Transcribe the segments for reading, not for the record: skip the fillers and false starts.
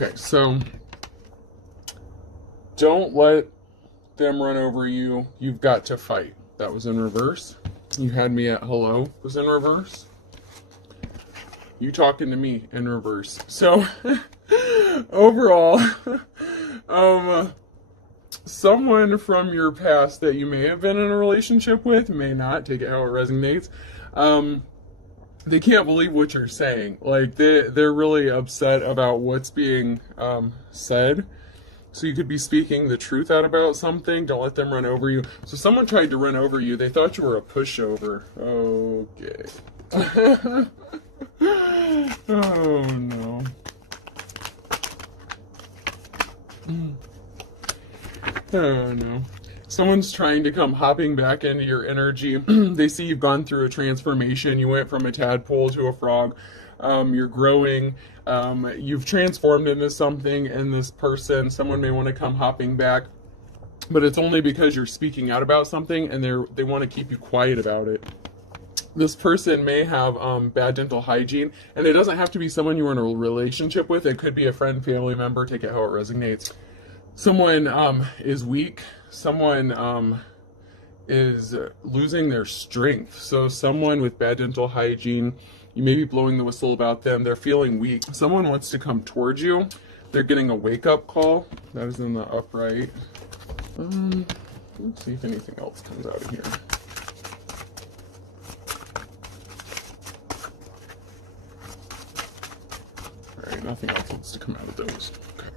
Okay, so don't let them run over you. You've got to fight. That was in reverse. You had me at hello was in reverse. You talking to me in reverse. So overall, someone from your past that you may have been in a relationship with, may not, take it how it resonates. They can't believe what you're saying. Like they're really upset about what's being said. So you could be speaking the truth out about something. Don't let them run over you. So someone tried to run over you. They thought you were a pushover. Okay. Oh no. Oh no. Someone's trying to come hopping back into your energy. They see you've gone through a transformation. You went from a tadpole to a frog. You're growing. You've transformed into something, and this person, someone may want to come hopping back, but it's only because you're speaking out about something, and they want to keep you quiet about it. This person may have bad dental hygiene, and it doesn't have to be someone you were in a relationship with. It could be a friend, family member. Take it how it resonates. Someone is weak. Someone is losing their strength. So someone with bad dental hygiene, you may be blowing the whistle about them. They're feeling weak. Someone wants to come towards you. They're getting a wake-up call. That is in the upright. Let's see if anything else comes out of here. All right, nothing else wants to come out of those. Okay.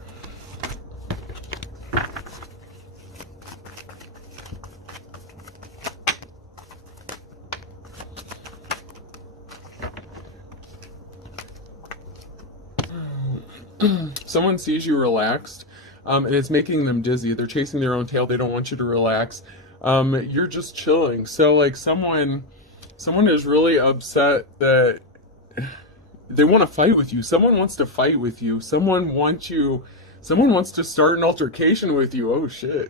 Someone sees you relaxed, and it's making them dizzy. They're chasing their own tail. They don't want you to relax. You're just chilling. So like someone is really upset that they want to fight with you. Someone wants to fight with you. Someone wants to start an altercation with you. Oh shit.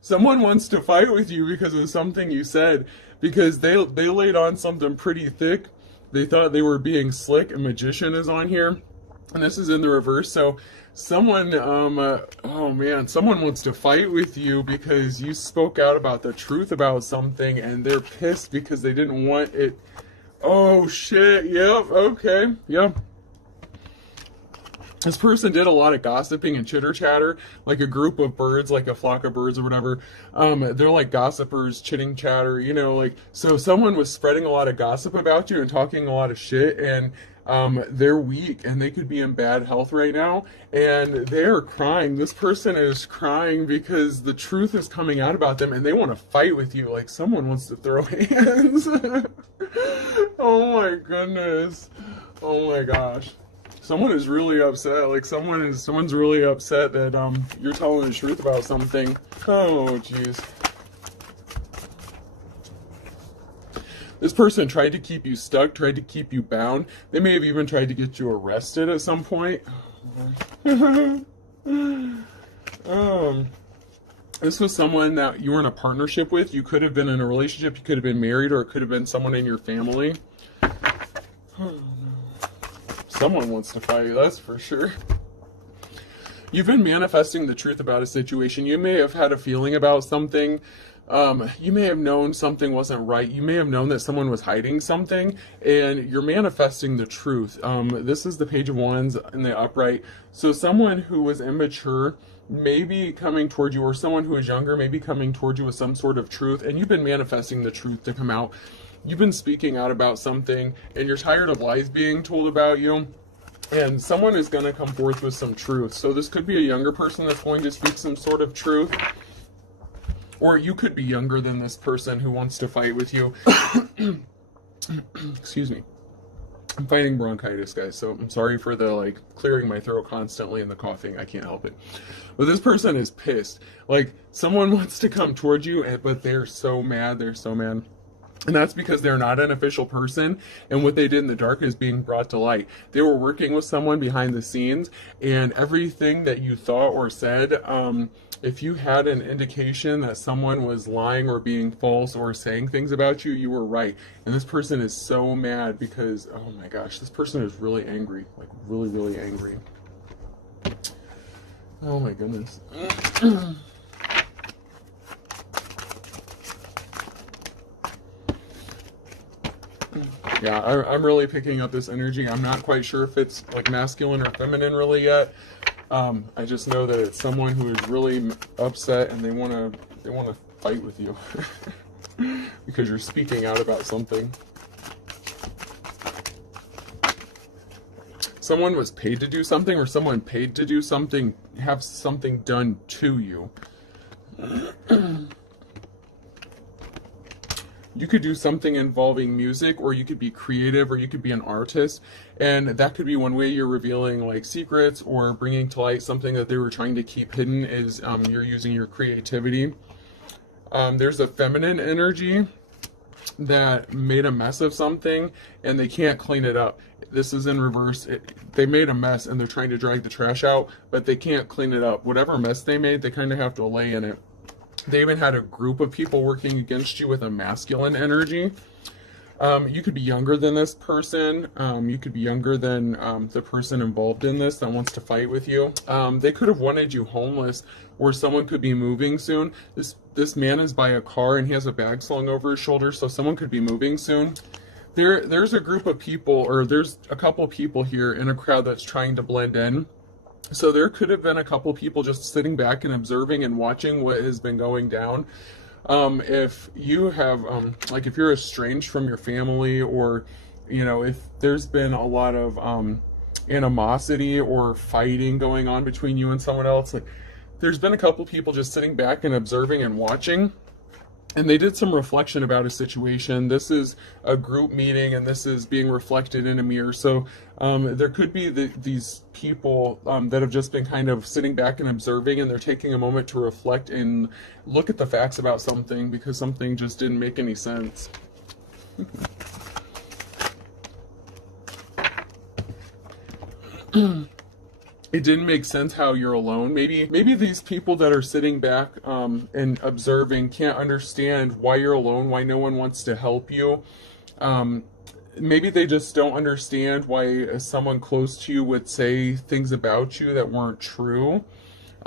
Someone wants to fight with you because of something you said, because they laid on something pretty thick. They thought they were being slick. A magician is on here, and this is in the reverse. So someone, oh man, someone wants to fight with you because you spoke out about the truth about something, and they're pissed because they didn't want it. Oh shit, yep, okay, yep. This person did a lot of gossiping and chitter chatter, like a group of birds, like a flock of birds or whatever. They're like gossipers, chitting chatter, you know, like, so someone was spreading a lot of gossip about you and talking a lot of shit, and they're weak and they could be in bad health right now, and they're crying. This person is crying because the truth is coming out about them, and they want to fight with you. Like someone wants to throw hands. Oh my goodness. Oh my gosh. Someone is really upset. Like someone's really upset that you're telling the truth about something. Oh jeez. This person tried to keep you stuck, tried to keep you bound. They may have even tried to get you arrested at some point. This was someone that you were in a partnership with. You could have been in a relationship, you could have been married, or it could have been someone in your family. Someone wants to fight, that's for sure. You've been manifesting the truth about a situation. You may have had a feeling about something. You may have known something wasn't right. You may have known that someone was hiding something, and you're manifesting the truth. This is the Page of Wands in the upright. So someone who was immature may be coming towards you, or someone who is younger may be coming towards you with some sort of truth, and you've been manifesting the truth to come out. You've been speaking out about something, and you're tired of lies being told about you, and someone is going to come forth with some truth. So this could be a younger person that's going to speak some sort of truth, or you could be younger than this person who wants to fight with you. Excuse me. I'm fighting bronchitis, guys, so I'm sorry for the clearing my throat constantly and the coughing. I can't help it. But this person is pissed. Like someone wants to come towards you, but they're so mad. They're so mad. And that's because they're not an official person, and what they did in the dark is being brought to light. They were working with someone behind the scenes, and everything that you thought or said, if you had an indication that someone was lying or being false or saying things about you, you were right. And this person is so mad because, oh my gosh, this person is really angry, like really, really angry. Oh my goodness. Yeah, I'm really picking up this energy. I'm not quite sure if it's like masculine or feminine really yet. I just know that it's someone who is really upset and they want to fight with you because you're speaking out about something. Someone was paid to do something, or someone paid to do something, have something done to you. You could do something involving music, or you could be creative, or you could be an artist, and that could be one way you're revealing like secrets or bringing to light something that they were trying to keep hidden. Is you're using your creativity. There's a feminine energy that made a mess of something and they can't clean it up. This is in reverse. They made a mess and they're trying to drag the trash out, but they can't clean it up. Whatever mess they made, they kind of have to lay in it. They even had a group of people working against you with a masculine energy. You could be younger than this person. You could be younger than the person involved in this that wants to fight with you. They could have wanted you homeless, or someone could be moving soon. This man is by a car and he has a bag slung over his shoulder, so someone could be moving soon. There's a group of people, or there's a couple people here in a crowd that's trying to blend in. So there could have been a couple people just sitting back and observing and watching what has been going down. If you have, like if you're estranged from your family, or, you know, if there's been a lot of animosity or fighting going on between you and someone else, like there's been a couple people just sitting back and observing and watching. And they did some reflection about a situation. This is a group meeting, and this is being reflected in a mirror. So there could be these people that have just been kind of sitting back and observing, and they're taking a moment to reflect and look at the facts about something because something just didn't make any sense. It didn't make sense how you're alone. Maybe these people that are sitting back and observing can't understand why you're alone, why no one wants to help you. Maybe they just don't understand why someone close to you would say things about you that weren't true.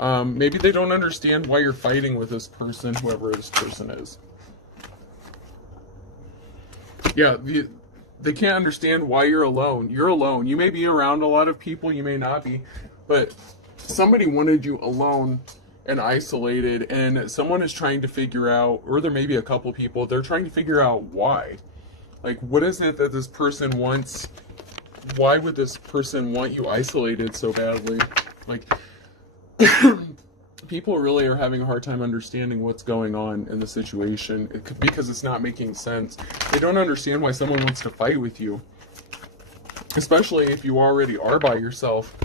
Maybe they don't understand why you're fighting with this person, whoever this person is. Yeah, they can't understand why you're alone. You're alone. You may be around a lot of people, you may not be. But somebody wanted you alone and isolated, and someone is trying to figure out, or there may be a couple people, they're trying to figure out why. Like, what is it that this person wants? Why would this person want you isolated so badly? Like, people really are having a hard time understanding what's going on in the situation because it's not making sense. They don't understand why someone wants to fight with you, especially if you already are by yourself.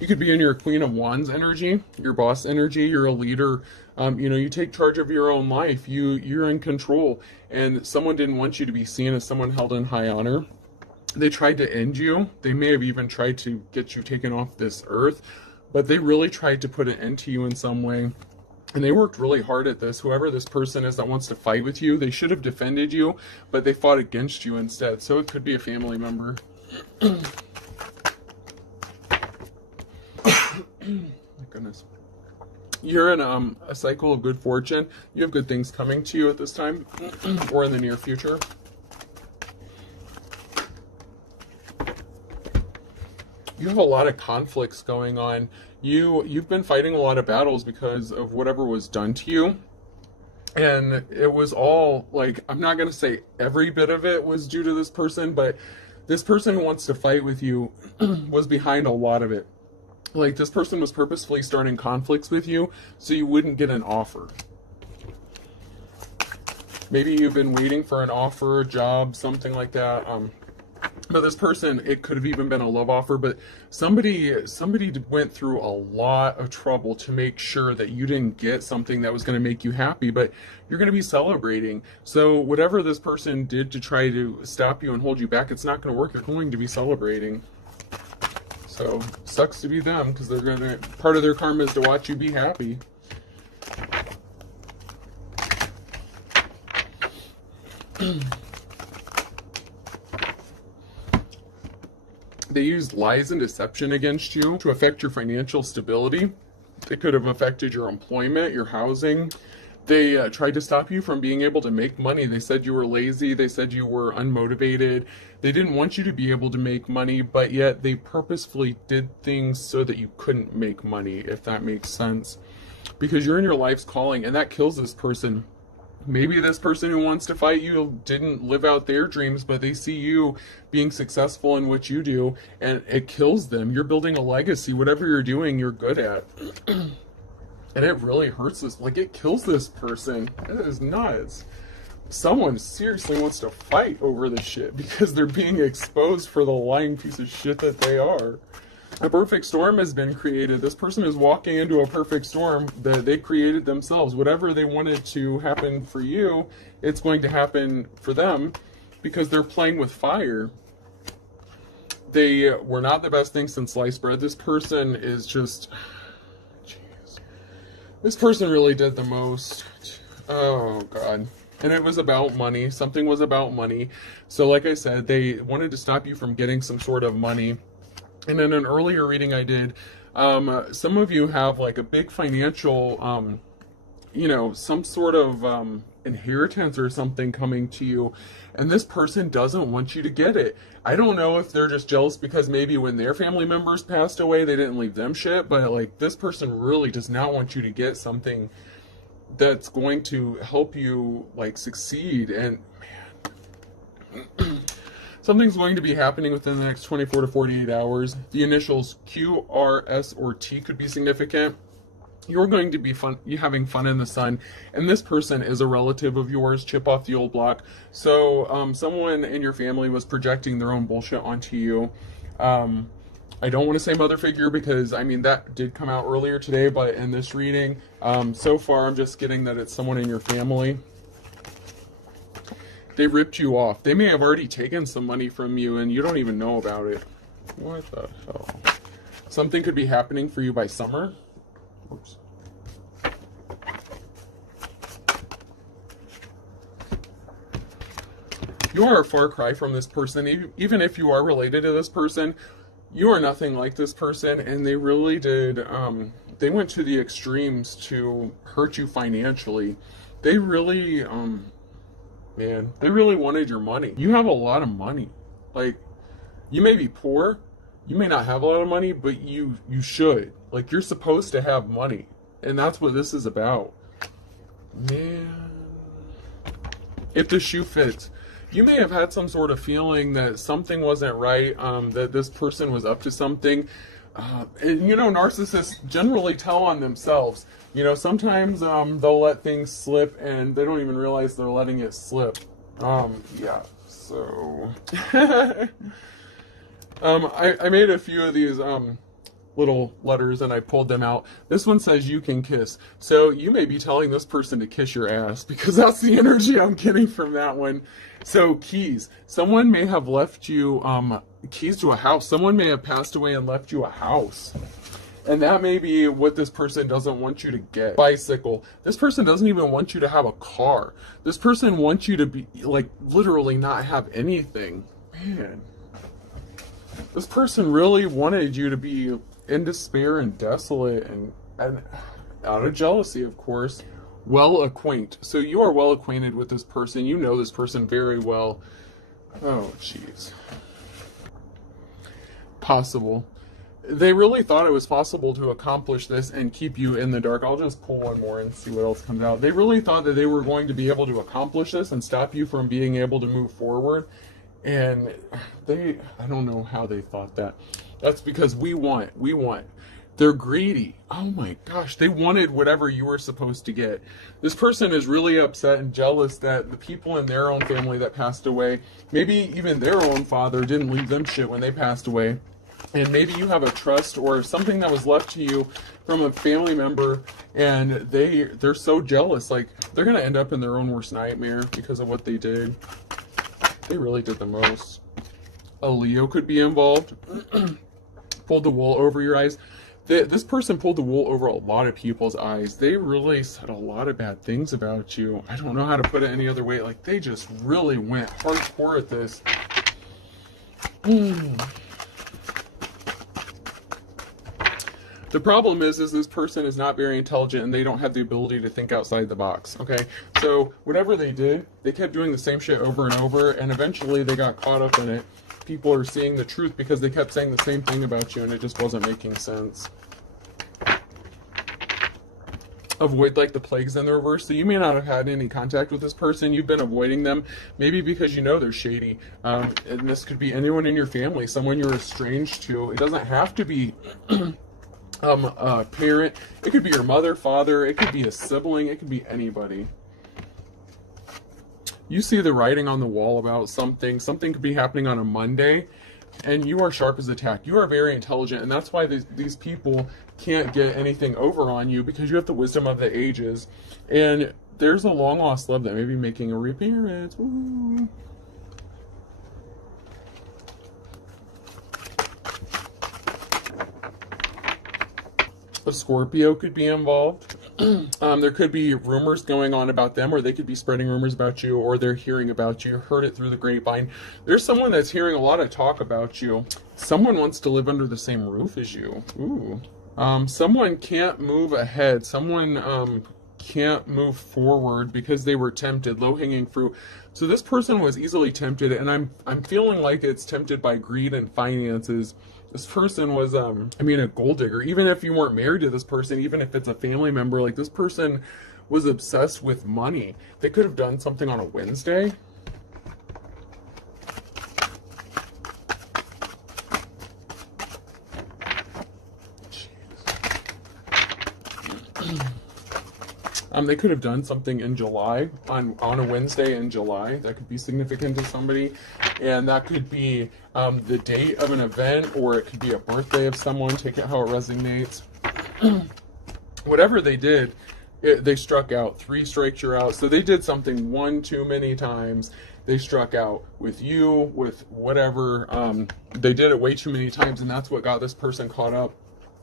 You could be in your Queen of Wands energy, your boss energy. You're a leader. You know, you take charge of your own life. You're in control. And someone didn't want you to be seen as someone held in high honor. They tried to end you. They may have even tried to get you taken off this earth. But they really tried to put an end to you in some way. And they worked really hard at this. Whoever this person is that wants to fight with you, they should have defended you, but they fought against you instead. So it could be a family member. My goodness. You're in a cycle of good fortune. You have good things coming to you at this time or in the near future. You have a lot of conflicts going on. You've been fighting a lot of battles because of whatever was done to you. And it was all, like, I'm not going to say every bit of it was due to this person, but this person who wants to fight with you was behind a lot of it. Like, this person was purposefully starting conflicts with you so you wouldn't get an offer. Maybe you've been waiting for an offer, a job, something like that. But this person, it could have even been a love offer, but somebody went through a lot of trouble to make sure that you didn't get something that was going to make you happy, but you're going to be celebrating. So whatever this person did to try to stop you and hold you back, it's not going to work. You're going to be celebrating. So sucks to be them, because they're going to, part of their karma is to watch you be happy. They used lies and deception against you to affect your financial stability. They could have affected your employment, your housing. They tried to stop you from being able to make money. They said you were lazy. They said you were unmotivated. They didn't want you to be able to make money, but yet they purposefully did things so that you couldn't make money, if that makes sense. Because you're in your life's calling, and that kills this person. Maybe this person who wants to fight you didn't live out their dreams, but they see you being successful in what you do, and it kills them. You're building a legacy. Whatever you're doing, you're good at. And it really hurts this. Like, it kills this person. It is nuts. Someone seriously wants to fight over this shit because they're being exposed for the lying piece of shit that they are. A perfect storm has been created. This person is walking into a perfect storm that they created themselves. Whatever they wanted to happen for you, it's going to happen for them because they're playing with fire. They were not the best thing since sliced bread. This person is just... Jeez. This person really did the most. Oh, God. And it was about money. Something was about money. So like I said, they wanted to stop you from getting some sort of money. And in an earlier reading I did, some of you have like a big financial, some sort of inheritance or something coming to you, and this person doesn't want you to get it. I don't know if they're just jealous because maybe when their family members passed away, they didn't leave them shit, but like this person really does not want you to get something that's going to help you like succeed. And man, something's going to be happening within the next 24 to 48 hours. The initials Q, R, S, or T could be significant. You're going to be having fun in the sun, and this person is a relative of yours, chip off the old block. So someone in your family was projecting their own bullshit onto you. I don't want to say mother figure because, I mean, that did come out earlier today, but in this reading, so far I'm just getting that it's someone in your family. They ripped you off. They may have already taken some money from you and you don't even know about it. What the hell? Something could be happening for you by summer. Oops. You are a far cry from this person. Even if you are related to this person, you are nothing like this person, and they really did, they went to the extremes to hurt you financially. They really, man, they really wanted your money. You have a lot of money. Like, you may be poor, you may not have a lot of money, but you should. Like, you're supposed to have money, and that's what this is about. Man, if the shoe fits. You may have had some sort of feeling that something wasn't right, that this person was up to something. And, narcissists generally tell on themselves. Sometimes they'll let things slip and they don't even realize they're letting it slip. Yeah, so... I made a few of these little letters and I pulled them out. This one says you can kiss. So you may be telling this person to kiss your ass because that's the energy I'm getting from that one. So keys. Someone may have left you keys to a house. Someone may have passed away and left you a house. And that may be what this person doesn't want you to get. Bicycle. This person doesn't even want you to have a car. This person wants you to be, like, literally not have anything. Man. This person really wanted you to be in despair and desolate and out of jealousy, of course. Well acquainted. So you are well acquainted with this person. You know this person very well. Oh, jeez. Possible. They really thought it was possible to accomplish this and keep you in the dark. I'll just pull one more and see what else comes out. They really thought that they were going to be able to accomplish this and stop you from being able to move forward. And I don't know how they thought that. That's because we want. They're greedy. Oh my gosh, they wanted whatever you were supposed to get. This person is really upset and jealous that the people in their own family that passed away, maybe even their own father, didn't leave them shit when they passed away. And maybe you have a trust or something that was left to you from a family member, and they're so jealous. Like, they're gonna end up in their own worst nightmare because of what they did. They really did the most. A Leo could be involved. Pulled the wool over your eyes. This person pulled the wool over a lot of people's eyes. They really said a lot of bad things about you. I don't know how to put it any other way. Like, they just really went hardcore at this. The problem is this person is not very intelligent and they don't have the ability to think outside the box, okay? So whatever they did, they kept doing the same shit over and over, and eventually they got caught up in it. People are seeing the truth because they kept saying the same thing about you and it just wasn't making sense. Avoid like the plagues in the reverse. So you may not have had any contact with this person. You've been avoiding them, maybe because you know they're shady. And this could be anyone in your family, someone you're estranged to. It doesn't have to be a parent. It could be your mother, father. It could be a sibling. It could be anybody. You see the writing on the wall about something. Something could be happening on a Monday, and you are sharp as a tack. You are very intelligent, and that's why these people can't get anything over on you, because you have the wisdom of the ages. And there's a long-lost love that may be making a reappearance. Ooh. A Scorpio could be involved. There could be rumors going on about them, or they could be spreading rumors about you, or they're hearing about you. You heard it through the grapevine. There's someone that's hearing a lot of talk about you. Someone wants to live under the same roof as you. Ooh. Someone can't move ahead. Someone can't move forward because they were tempted. Low-hanging fruit. So this person was easily tempted, and I'm feeling like it's tempted by greed and finances. This person was, a gold digger. Even if you weren't married to this person, even if it's a family member, like, this person was obsessed with money. They could have done something on a Wednesday. They could have done something in July, on a Wednesday in July. That could be significant to somebody. And that could be the date of an event, or it could be a birthday of someone. Take it how it resonates. Whatever they did, they struck out. 3 strikes, you're out. So they did something one too many times. They struck out with you, with whatever. They did it way too many times, and that's what got this person caught up.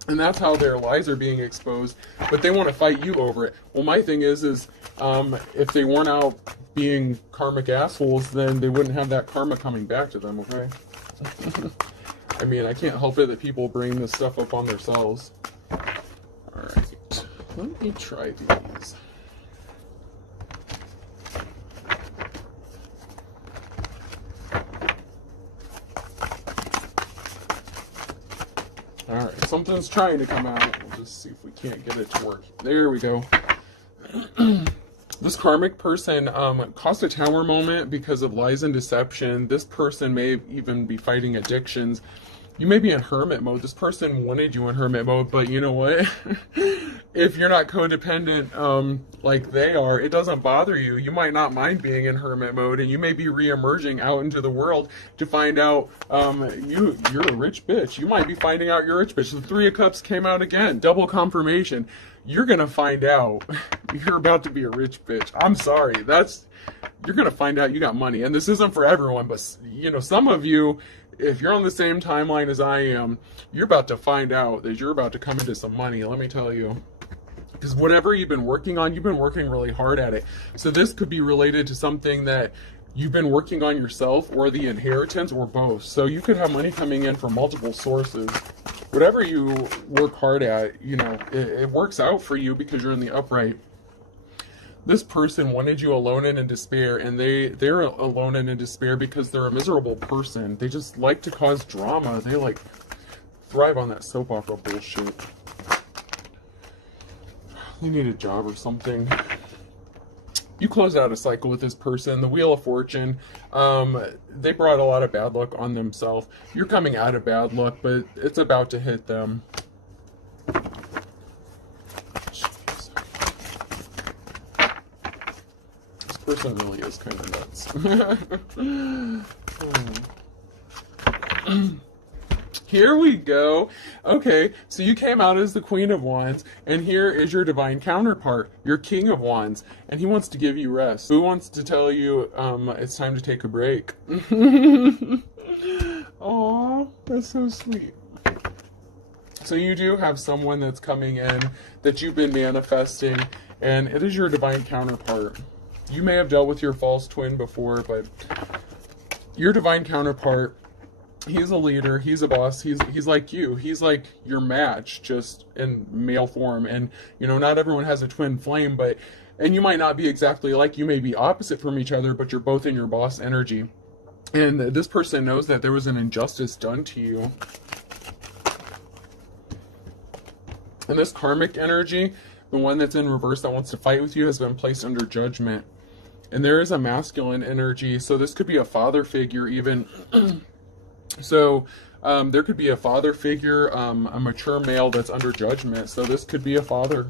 And that's how their lies are being exposed, but they want to fight you over it. Well, my thing is if they weren't out being karmic assholes, then they wouldn't have that karma coming back to them, okay? I mean, I can't help it that people bring this stuff up on themselves. Alright, let me try these. Alright, something's trying to come out. We'll just see if we can't get it to work. There we go. This karmic person caused a tower moment because of lies and deception. This person may even be fighting addictions. You may be in hermit mode. This person wanted you in hermit mode, but you know what? If you're not codependent like they are, it doesn't bother you. You might not mind being in hermit mode, and you may be re-emerging out into the world to find out you're a rich bitch. You might be finding out you're a rich bitch. The 3 of Cups came out again. Double confirmation. You're going to find out you're about to be a rich bitch. I'm sorry. You're going to find out you got money. And this isn't for everyone, but you know, some of you, if you're on the same timeline as I am, you're about to find out that you're about to come into some money, let me tell you. Because whatever you've been working on, you've been working really hard at it. So this could be related to something that you've been working on yourself, or the inheritance, or both. So you could have money coming in from multiple sources. Whatever you work hard at, you know, it works out for you because you're in the upright. This person wanted you alone and in despair, and they're alone and in despair because they're a miserable person. They just like to cause drama. They like thrive on that soap opera bullshit. They need a job or something. You close out a cycle with this person. The Wheel of Fortune, they brought a lot of bad luck on themselves. You're coming out of bad luck, but it's about to hit them. person really is kind of nuts. Here we go. Okay, so you came out as the Queen of Wands, and here is your divine counterpart, your King of Wands, and he wants to give you rest. Who wants to tell you it's time to take a break? Aw, that's so sweet. So you do have someone that's coming in that you've been manifesting, and it is your divine counterpart. You may have dealt with your false twin before, but your divine counterpart, he's a leader, he's a boss, he's like you. He's like your match, just in male form. And, you know, not everyone has a twin flame, and you might not be exactly like, you may be opposite from each other, but you're both in your boss energy. And this person knows that there was an injustice done to you. And this karmic energy, the one that's in reverse that wants to fight with you, has been placed under judgment. And there is a masculine energy, so this could be a father figure even. So there could be a father figure, a mature male that's under judgment. So this could be a father.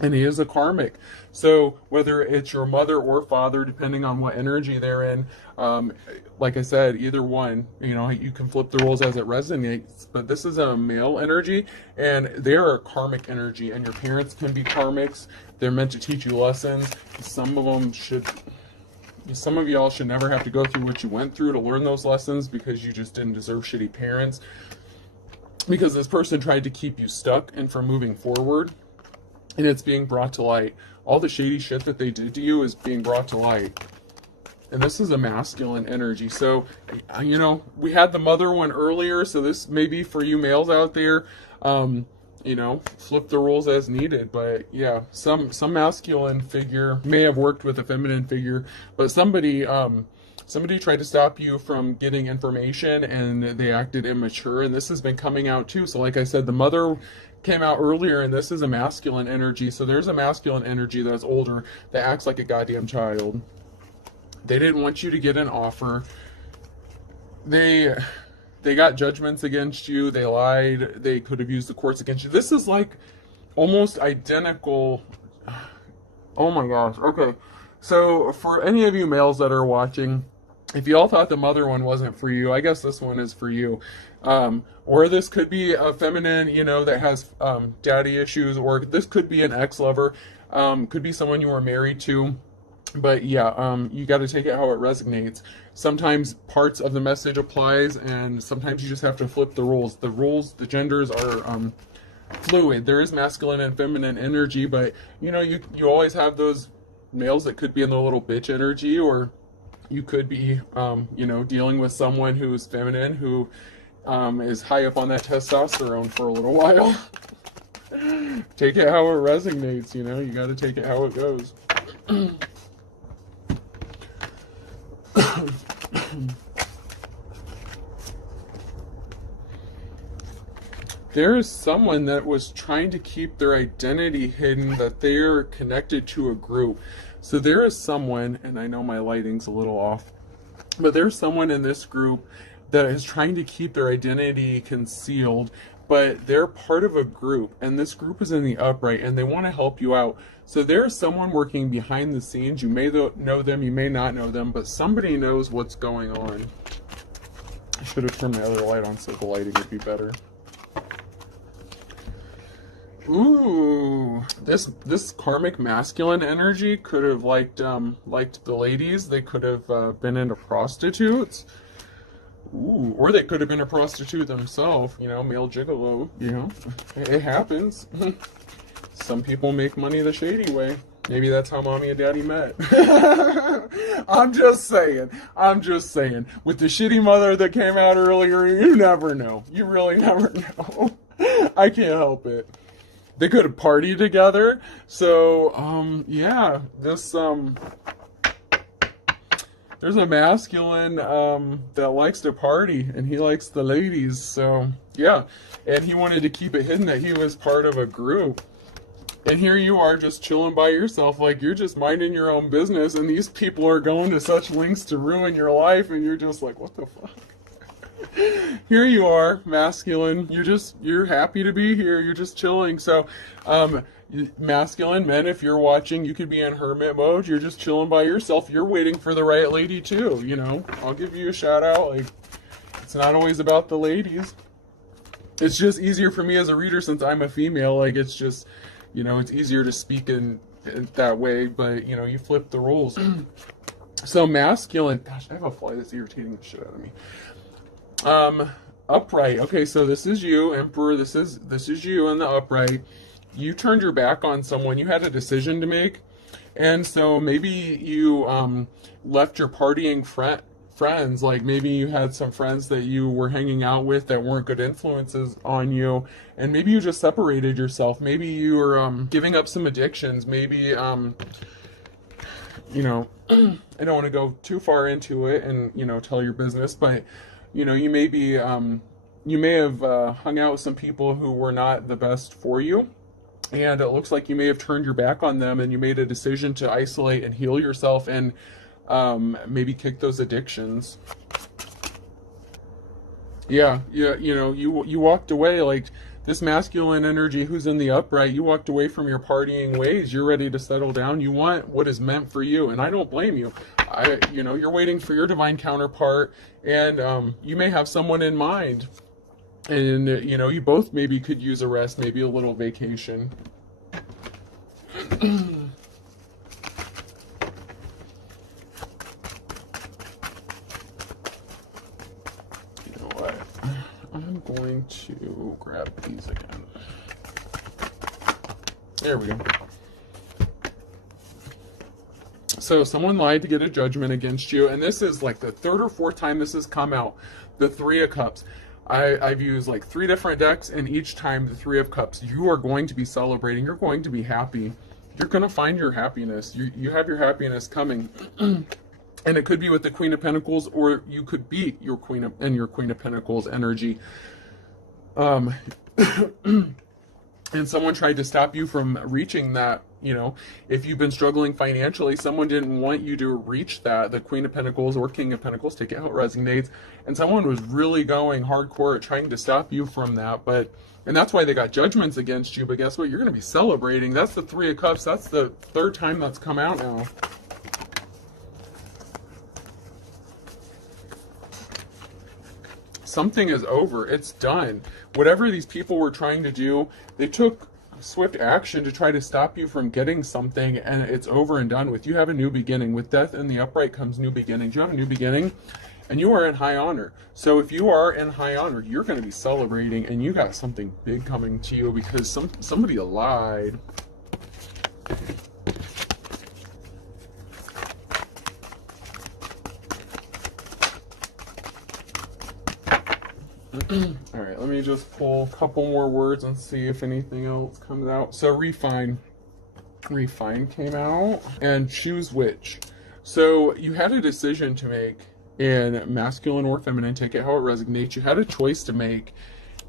And he is a karmic. So whether it's your mother or father, depending on what energy they're in, like I said, either one, you know, you can flip the roles as it resonates. But this is a male energy, and they're a karmic energy. And your parents can be karmics. They're meant to teach you lessons. Some of them should... Some of y'all should never have to go through what you went through to learn those lessons, because you just didn't deserve shitty parents. Because this person tried to keep you stuck and from moving forward. And it's being brought to light. All the shady shit that they did to you is being brought to light. And this is a masculine energy. So, you know, we had the mother one earlier. So this may be for you males out there. You know, flip the roles as needed. But yeah, some masculine figure may have worked with a feminine figure, but somebody tried to stop you from getting information, and they acted immature, and this has been coming out too. So like I said, the mother came out earlier, and this is a masculine energy. So there's a masculine energy that's older that acts like a goddamn child. They didn't want you to get an offer. They got judgments against you. They lied. They could have used the courts against you. This is like almost identical. Oh my gosh. Okay. So for any of you males that are watching, if you all thought the mother one wasn't for you, I guess this one is for you. Or this could be a feminine, you know, that has daddy issues, or this could be an ex-lover. Could be someone you were married to. But yeah, you got to take it how it resonates. Sometimes parts of the message applies, and sometimes you just have to flip the roles. The genders are fluid. There is masculine and feminine energy, but you know, you always have those males that could be in the little bitch energy, or you could be, you know, dealing with someone who's feminine, who is high up on that testosterone for a little while. Take it how it resonates, you know, you got to take it how it goes. There is someone that was trying to keep their identity hidden, that they're connected to a group. So there is someone, and I know my lighting's a little off, but there's someone in this group that is trying to keep their identity concealed, but they're part of a group, and this group is in the upright, and they want to help you out. So there's someone working behind the scenes. You may know them, you may not know them, but somebody knows what's going on. I should have turned my other light on so the lighting would be better. Ooh, this karmic masculine energy could have liked the ladies. They could have been into prostitutes. Ooh, or they could have been a prostitute themselves, you know, male gigolo, you know, it happens. Some people make money the shady way. Maybe that's how mommy and daddy met. I'm just saying. With the shitty mother that came out earlier, you never know. You really never know. I can't help it. They could have partied together. So, yeah, this, there's a masculine that likes to party, and he likes the ladies. So yeah, and he wanted to keep it hidden that he was part of a group. And here you are just chilling by yourself, like you're just minding your own business, and these people are going to such lengths to ruin your life, and you're just like, what the fuck? Here you are, masculine. You're happy to be here. You're just chilling. So, masculine men, if you're watching, you could be in hermit mode. You're just chilling by yourself. You're waiting for the right lady too. You know, I'll give you a shout out. Like, it's not always about the ladies. It's just easier for me as a reader since I'm a female. Like, it's just, you know, it's easier to speak in that way. But you know, you flip the roles. So masculine. Gosh, I have a fly that's irritating the shit out of me. Upright. Okay, so this is you, Emperor. This is you in the upright. You turned your back on someone. You had a decision to make, and so maybe you left your partying friends. Like maybe you had some friends that you were hanging out with that weren't good influences on you, and maybe you just separated yourself. Maybe you were giving up some addictions. Maybe you know, I don't want to go too far into it and you know tell your business, but you know, you may be, you may have hung out with some people who were not the best for you, and it looks like you may have turned your back on them, and you made a decision to isolate and heal yourself, and maybe kick those addictions. Yeah, you know, you walked away like this masculine energy who's in the upright. You walked away from your partying ways. You're ready to settle down. You want what is meant for you, and I don't blame you. You know, you're waiting for your divine counterpart, and you may have someone in mind, and you know, you both maybe could use a rest, maybe a little vacation. You know what? I'm going to grab these again. There we go. So someone lied to get a judgment against you, and this is like the third or fourth time this has come out. The Three of Cups. I've used like 3 different decks, and each time the Three of Cups. You are going to be celebrating. You're going to be happy. You're going to find your happiness. You have your happiness coming. And it could be with the Queen of Pentacles, or you could be your Queen of Pentacles energy. And someone tried to stop you from reaching that. You know, if you've been struggling financially, someone didn't want you to reach that. The Queen of Pentacles or King of Pentacles, take it how it resonates. And someone was really going hardcore at trying to stop you from that. And that's why they got judgments against you. But guess what? You're going to be celebrating. That's the Three of Cups. That's the third time that's come out now. Something is over. It's done. Whatever these people were trying to do, they took swift action to try to stop you from getting something, and it's over and done with. You have a new beginning. With death in the upright comes new beginnings. You have a new beginning, and you are in high honor. So if you are in high honor, you're going to be celebrating, and you got something big coming to you because somebody lied. All right, let me just pull a couple more words and see if anything else comes out. So refine came out, and choose which. So you had a decision to make in masculine or feminine, take it how it resonates. You had a choice to make,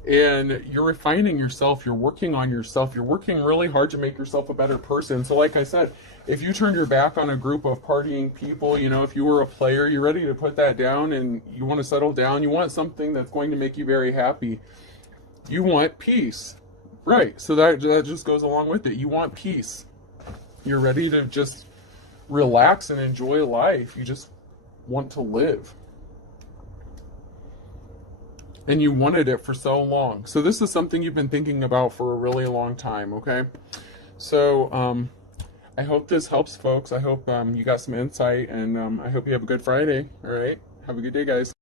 and you're refining yourself. You're working on yourself. You're working really hard to make yourself a better person. So like I said, if you turned your back on a group of partying people, you know, if you were a player, you're ready to put that down and you want to settle down. You want something that's going to make you very happy. You want peace. Right. So that just goes along with it. You want peace. You're ready to just relax and enjoy life. You just want to live. And you wanted it for so long. So this is something you've been thinking about for a really long time, okay? So I hope this helps, folks. I hope you got some insight, and I hope you have a good Friday, all right? Have a good day, guys.